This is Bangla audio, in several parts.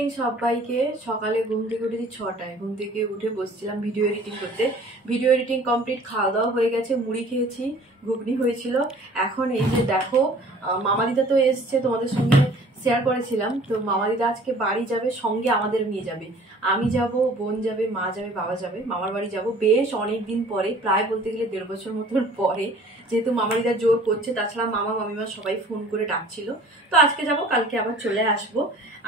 ইভিনিং সবাইকে। সকালে ঘুম থেকে উঠেছি 6টায়। ঘুম থেকে উঠে বসছিলাম ভিডিও এডিটিং করতে। ভিডিও এডিটিং কমপ্লিট, খাওয়া দাওয়া হয়ে গেছে, মুড়ি খেয়েছি, ঘুগনি হয়েছিল। এখন এই যে দেখো, মামাদিদা তো এসছে, তোমাদের সঙ্গে শেয়ার করেছিলাম। তো মামাদিদা আজকে বাড়ি যাবে, সঙ্গে আমাদের নিয়ে যাবে। আমি যাব, বোন যাবে, মা যাবে, বাবা যাবে। মামার বাড়ি যাব বেশ অনেকদিন পরে, প্রায় বলতে গেলে 1.5 বছর মতন পরে, যেহেতু মামাদিদা জোর করছে। তাছাড়া মামা মামিমা সবাই ফোন করে ডাকছিল। তো আজকে যাব, কালকে আবার চলে আসবো।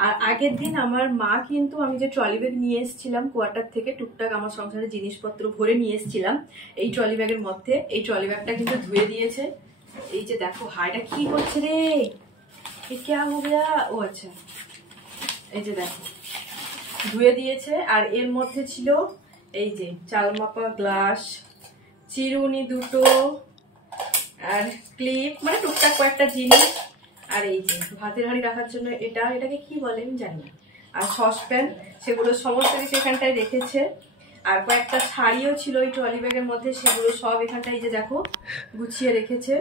আর আগের দিন আমার মা কিন্তু, আমি যে ট্রলি ব্যাগ নিয়ে এসেছিলাম কোয়ার্টার থেকে, টুকটাক আমার সংসারের জিনিসপত্র ভরে নিয়ে এসেছিলাম এই ট্রলি ব্যাগের মধ্যে, এই ট্রলি ব্যাগটা কিন্তু ধুয়ে দিয়েছে। এই যে দেখো, হাইটা কি করছে রে, কে হো গয়া? ও আচ্ছা, এই যে দেখো ধুয়ে দিয়েছে। আর এর মধ্যে ছিল এই যে চাল মাপা গ্লাস, চিরুনি দুটো, আর ক্লিপ, মানে টুকটাক কয়েকটা জিনিস। আর এই যে ভাতের হাঁড়ি রাখার জন্য এটাকে কি বলে আমি জানি না। আর সসপ্যান, সেগুলো সমস্ত কিছু এখানটায় রেখেছে। আর কয়েকটা শাড়িও ছিল ওই ট্রলি ব্যাগের মধ্যে, সেগুলো সব এখানটায় যে দেখো গুছিয়ে রেখেছে।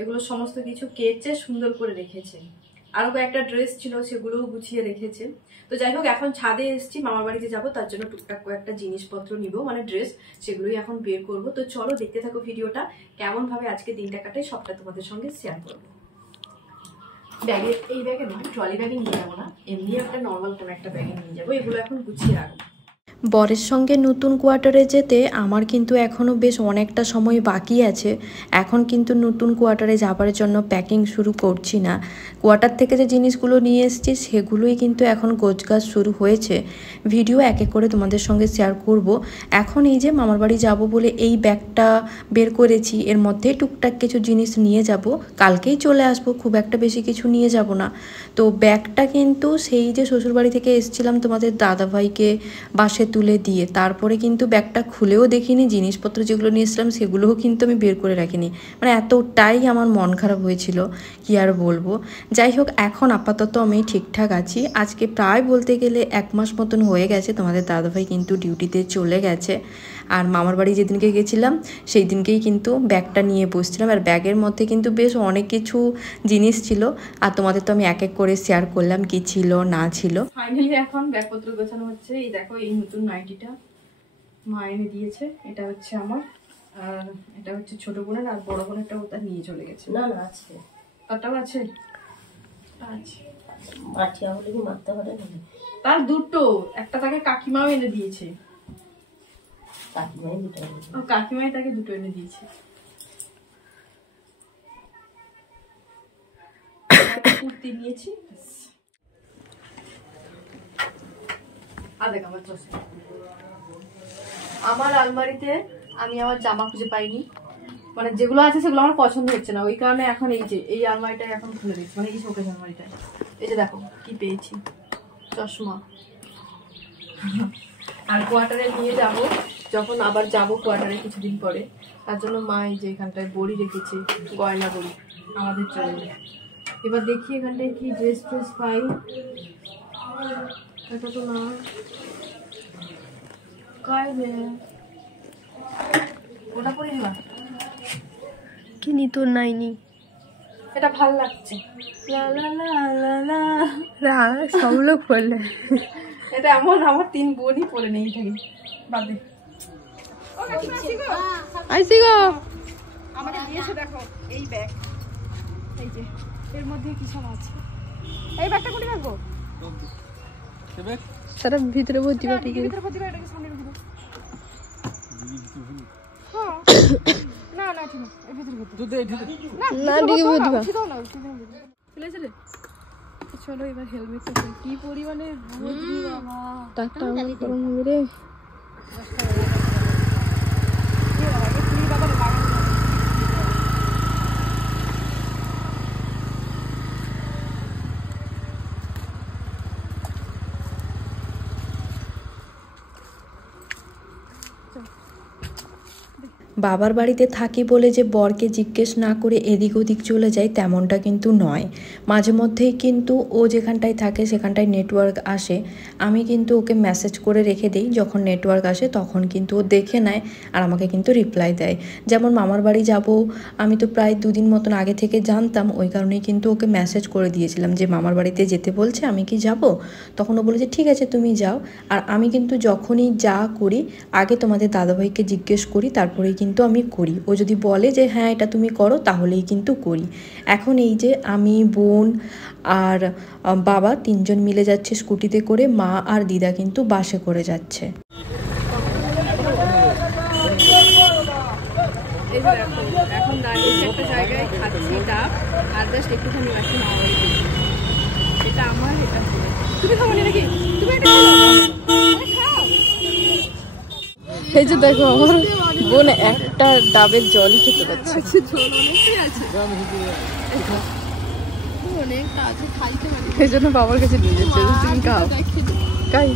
এগুলো সমস্ত কিছু কেচে সুন্দর করে রেখেছে। আরো কয়েকটা ড্রেস ছিল, সেগুলোও গুছিয়ে রেখেছে। তো যাই হোক, এখন ছাদে এসেছি, মামার বাড়িতে যাবো, তার জন্য টুকটাক কয়েকটা জিনিসপত্র নিব, মানে ড্রেস, সেগুলোই এখন বের করব। তো চলো দেখতে থাকো ভিডিওটা, কেমন ভাবে আজকে দিনটা কাটে সবটা তোমাদের সঙ্গে শেয়ার করবো। ব্যাগে, এই ব্যাগে নয়, ট্রলি ব্যাগে নিয়ে যাবো না, এমনি একটা নর্মাল কোনো একটা ব্যাগে নিয়ে যাবো। এগুলো এখন গুছিয়ে রাখবো। বরের সঙ্গে নতুন কোয়ার্টারে যেতে আমার কিন্তু এখনও বেশ অনেকটা সময় বাকি আছে। এখন কিন্তু নতুন কোয়ার্টারে যাবার জন্য প্যাকিং শুরু করছি না। কোয়ার্টার থেকে যে জিনিসগুলো নিয়ে এসেছি সেগুলোই কিন্তু এখন গোছগাছ শুরু হয়েছে। ভিডিও এক এক করে তোমাদের সঙ্গে শেয়ার করব। এখন এই যে মামার বাড়ি যাবো বলে এই ব্যাগটা বের করেছি, এর মধ্যে টুকটাক কিছু জিনিস নিয়ে যাব, কালকেই চলে আসবো, খুব একটা বেশি কিছু নিয়ে যাব না। তো ব্যাগটা কিন্তু সেই যে শ্বশুরবাড়ি থেকে এসেছিলাম তোমাদের দাদাভাইকে বাসে তুলে দিয়ে, তারপরে কিন্তু ব্যাগটা খুলেও দেখিনি, জিনিসপত্র যেগুলো নিয়েছিলাম সেগুলোও কিন্তু আমি বের করে রাখিনি। মানে এতটাই আমার মন খারাপ হয়েছিল, কি আর বলবো। যাই হোক, এখন আপাতত আমি ঠিকঠাক আছি। আজকে প্রায় বলতে গেলে 1 মাস মতন হয়ে গেছে তোমাদের দাদাভাই কিন্তু ডিউটিতে চলে গেছে। আর মামার বাড়ি যেদিনকে গেছিলাম সেই দিনকেই কিন্তু ব্যাগটা নিয়ে বসছিলাম। আর ব্যাগের মধ্যে কিন্তু বেশ অনেক কিছু জিনিস ছিল, আর তোমাদের তো আমি এক এক করে শেয়ার করলাম কি ছিল না ছিল। ফাইনালি এখন ব্যাগপত্র গোছানো হচ্ছে। এই দেখো, এই নতুন নাইটিটা মা এনে দিয়েছে, এটা হচ্ছে আমার, আর এটা হচ্ছে ছোট বোনের, আর বড় বোনেরটা ওটা নিয়ে চলে গেছে। না না আছে, তারটাও আছে, আছে মাটিয়া হলে কি মারতে পারে না? তার দুটো, একটা তাকে কাকিমাও এনে দিয়েছে, কাকিমাই দুটো, কাকিমাই তাকে দুটো এনে দিয়েছে। কুর্তি নিয়েছি। আমার আলমারিতে আমি আমার জামা খুঁজে পাইনি, মানে যেগুলো আছে সেগুলো আমার পছন্দ হচ্ছে না, ওই কারণে এখন এই যে এই আলমারিটা এখন খুলে দিচ্ছি, মানে এই শোকেস আলমারিটায়। এই যে দেখো কি পেয়েছি, চশমা। আর কোয়ার্টারে নিয়ে যাব, যখন আবার যাব কোয়ার্টারে কিছুদিন পরে, তার জন্য মা এই যে এখানটায় বড়ি রেখেছে, গয়না বড়ি আমাদের জন্য। এবার দেখি এখানটায় কি ড্রেস ট্রেস পাই। এটা তো না, ওটা পরে নিবা কিনি তো নাইনি, এটা ভাল লাগছে, লা লা লা লা লা, সব লোক পড়লে এটা এমন আমার 3 বোনই পরে নেই থাকি, বাদ দে। আইসি গো, আমাকে দিয়েছে দেখো এই ব্যাগ, এই যে এর মধ্যে কি সব আছে। এই ব্যাগটা কোথায় রাখবো? সারা ভিতরে ভর্তি বা ঠিক আছে, ভিতরে ভর্তি করে এটাকে সামনে রেখে দাও। হ্যাঁ, না না ঠিক আছে, এর ভিতরে ভর্তি না দিকে ভর্তি বা ছিল না, চলে চলে। চলো এবার হেলমেটটা পরি, কি পরিমাণে রোদ রে বাবা, টাকটা গরম হবে রে। বাবার বাড়িতে থাকি বলে যে বরকে জিজ্ঞেস না করে এদিক ওদিক চলে যায় তেমনটা কিন্তু নয়। মাঝে মধ্যেই কিন্তু ও যেখানটায় থাকে সেখানটায় নেটওয়ার্ক আসে, আমি কিন্তু ওকে মেসেজ করে রেখে দিই, যখন নেটওয়ার্ক আসে তখন কিন্তু ও দেখে নেয় আর আমাকে কিন্তু রিপ্লাই দেয়। যেমন মামার বাড়ি যাব, আমি তো প্রায় 2 দিন মতন আগে থেকে জানতাম, ওই কারণেই কিন্তু ওকে মেসেজ করে দিয়েছিলাম যে মামার বাড়িতে যেতে বলছে, আমি কি যাব? তখন ও বলে যে ঠিক আছে তুমি যাও। আর আমি কিন্তু যখনই যা করি আগে তোমাদের দাদাভাইকে জিজ্ঞেস করি, তারপরেই কিন্তু আমি করি। ও যদি বলে যে হ্যাঁ এটা তুমি করো তাহলেই কিন্তু করি। এখন এই যে আমি, বোন আর বাবা 3 জন মিলে যাচ্ছে স্কুটিতে করে, মা আর দিদা কিন্তু বাসে করে যাচ্ছে। এই যে দেখো এখন দাঁড়িয়েছি একটা জায়গায়, খাচ্ছি ডাব আর জাস্ট একটুখানি বাকি খাওয়া হয়েছে। এটা আমার, এটা তুমি খাবো না নাকি? তুমি এটা খাও। এই যে দেখো আমার বোন একটা ডাবের জলই খেতে পাচ্ছে। এই জন্য বাবার কাছে নিয়ে যাচ্ছে, তুমি খাও। খাই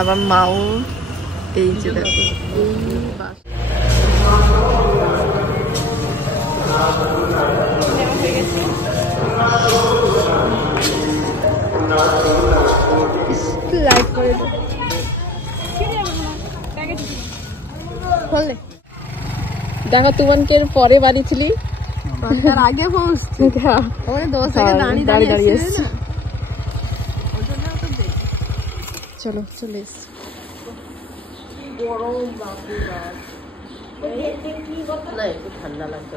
আবার মাও এই যে দেখো লাইট করে দেখো তুমানকে পরে বাড়ি ছিলি আগে পৌঁছছি 10 সেকেন্ড দাঁড়িয়ে এসছি। চলো চলে এসছি। ঠান্ডা লাগবে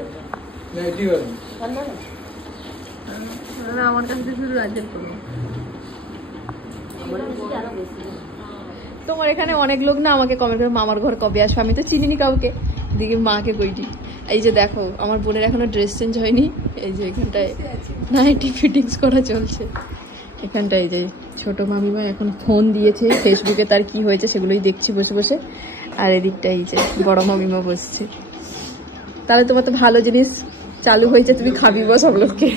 আমার কাছে শুধু রাজ্যের করবো। তোমার এখানে অনেক লোক না আমাকে কমেন্ট করে মামার ঘর কবে আসবে, আমি তো চিনিনি কাউকে, দিকে মাকে কইটি। এই যে দেখো আমার বোনের এখনো ড্রেস চেঞ্জ হয়নি, এই যে এখানটায় নাইটি ফিটিংস করা চলছে। এখানটায় এই যে ছোট মামিমা এখন ফোন দিয়েছে, ফেসবুকে তার কি হয়েছে সেগুলোই দেখছি বসে বসে। আর এদিকটা এই যে বড় মামিমা বসছে। তাহলে তোমার তো ভালো জিনিস চালু হয়েছে, তুমি খাবি বস সব লোককে।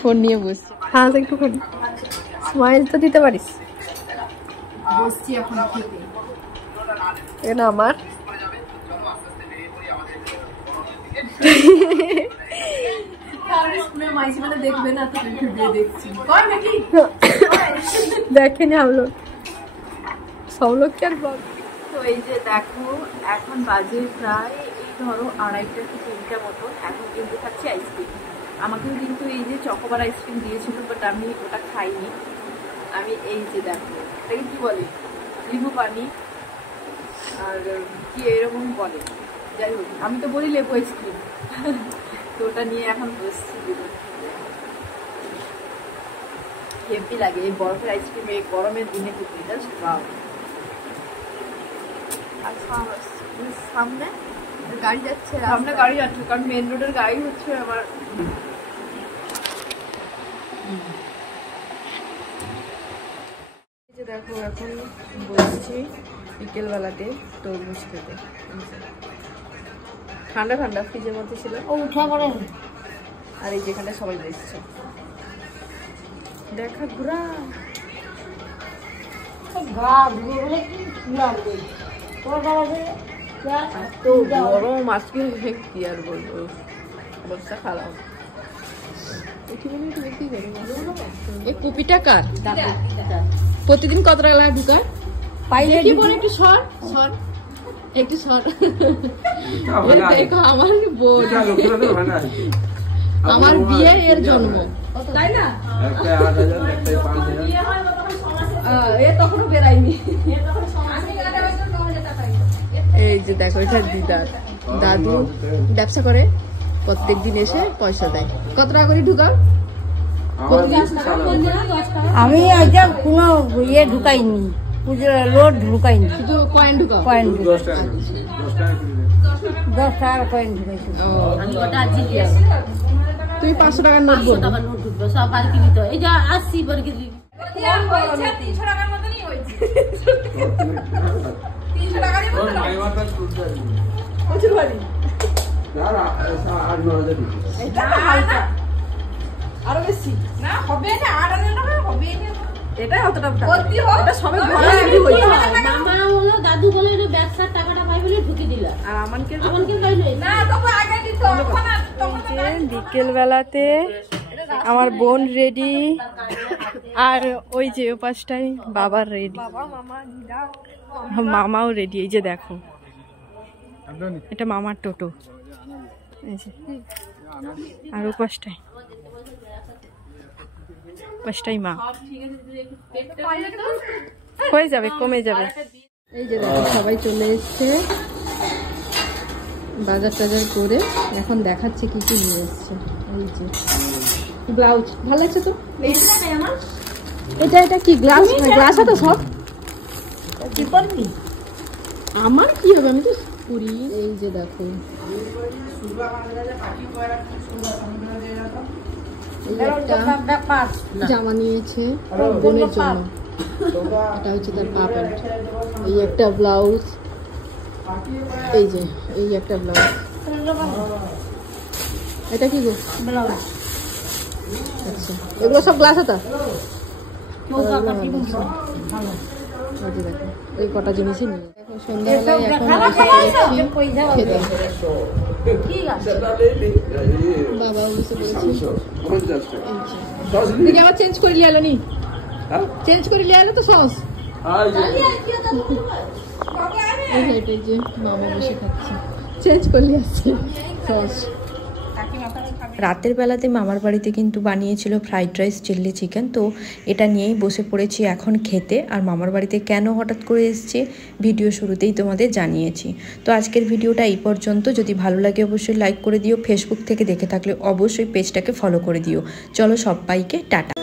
ফোন নিয়ে বসছি। হ্যাঁ একটুখানি স্মাইল তো দিতে পারিস। বসছি এখন খেতে। এটা আমার দেখবে না তো দেখছি দেখেনি हम लोग सब लोग क्या बात। তো এই যে দেখো এখন বাজে প্রায় এই ধরো 2:30 থেকে 3টা মতো, এখন কিন্তু খাচ্ছি আইসক্রিম। আমাকেও কিন্তু এই যে চকোবার আইসক্রিম দিয়েছিল, বাট আমি ওটা খাইনি। আমি এই যে দেখো এটাকে কি বলে, লেবু পানি আর কি এরকম বলে, যাই হোক আমি তো বলি লেবু আইসক্রিম। তো ওটা নিয়ে এখন বসছি। হেভি লাগে এই বরফের আইসক্রিম এই গরমের দিনে খেতে, জাস্ট ওয়াও। আর সামনে গাড়ি যাচ্ছে, সামনে গাড়ি যাচ্ছে, কারণ মেন রোডের গাড়ি হচ্ছে আমার। এই যে দেখো এখন বসছি বিকেলবেলাতে তরমুজ খেতে, ঠান্ডা ঠান্ডা ফ্রিজের মধ্যে ছিল। ও উঠা পড়ে আর এই যেখানে সবাই বসছে, দেখা ঘোরা তো গরম আজকে, কি আর বলবো, অবস্থা খারাপ। এই কুপিটা কার? প্রতিদিন কত টাকা লাগে ঢুকায়? পাইলে কি বলে একটু সর সর একটু সর। দেখো আমার বোন, আমার বিয়ের এর জন্ম, তাই না? এ তখনও বেরাইনি। এই যে দেখো এটা দিদার দাদু ব্যবসা করে, প্রত্যেকদিন এসে পয়সা দেয়। কত টাকা করে ঢুকাও? আমি কোনো ইয়ে ঢুকাইনি, লোড ঢুকাইনি, শুধু কয়েন ঢুকাও? কয়েন 10 টাকার কয়েন ঢুকাইছি। তুমি 500 টাকার নোট বলবো? সব আর কি দিত, এই যে 80 বর্গে দিবি। 300 টাকার মতনই হয়েছে। 300 টাকারই মতো প্রচুর ভারী। এটা হালকা আরো বেশি না হবে না 8,000 টাকা হবে না এটা অতটা এটা সবে ভরা এমনি হইছে মামা হলো দাদু বলে এটা ব্যবসার টাকাটা পাই বলে ঢুকি দিলা আর আমানকে পাইলো না তখন আগে দিত বিকেল বেলাতে আমার বোন রেডি আর ওই যে ওপাশটাই বাবার রেডি মামাও রেডি এই যে দেখো এটা মামার টোটো এই যে আর ওপাশটাই মা হয়ে যাবে কমে যাবে এই যে দেখো সবাই চলে এসছে বাজার টাজার করে এখন দেখাচ্ছে কি কি নিয়ে এসছে এই যে ব্লাউজ ভালো লাগছে তো এটা কি গ্লাস গ্লাস আছে সব আমার কি হবে আমি তো পুরি এই যে দেখো জামা নিয়েছে বোনের জন্য এটা হচ্ছে তার পা প্যান্ট এই একটা ব্লাউজ এই যে এই একটা ব্লাউজ এটা কি গো ব্লাউজ আচ্ছা এগুলো সব গ্লাস আছে দেখো এই কটা জিনিসই নিয়ে দেখো সন্ধ্যাবেলায় এখন বাবা বসে পড়েছি আবার চেঞ্জ করে লিয়ে এলো নি চেঞ্জ করে লিয়ে এলো তো সস এটাই যে মামা বসে খাচ্ছে চেঞ্জ করে লিয়ে আসছে সস রাতের বেলাতে মামার বাড়িতে কিন্তু বানিয়েছিল ফ্রাইড রাইস চিলি চিকেন, তো এটা নিয়েই বসে পড়েছি এখন খেতে। আর মামার বাড়িতে কেন হঠাৎ করে এসেছি ভিডিও শুরুতেই তোমাদের জানিয়েছি। তো আজকের ভিডিওটা এই পর্যন্ত। যদি ভালো লাগে অবশ্যই লাইক করে দিও, ফেসবুক থেকে দেখে থাকলে অবশ্যই পেজটাকে ফলো করে দিও। চলো সবাইকে টাটা।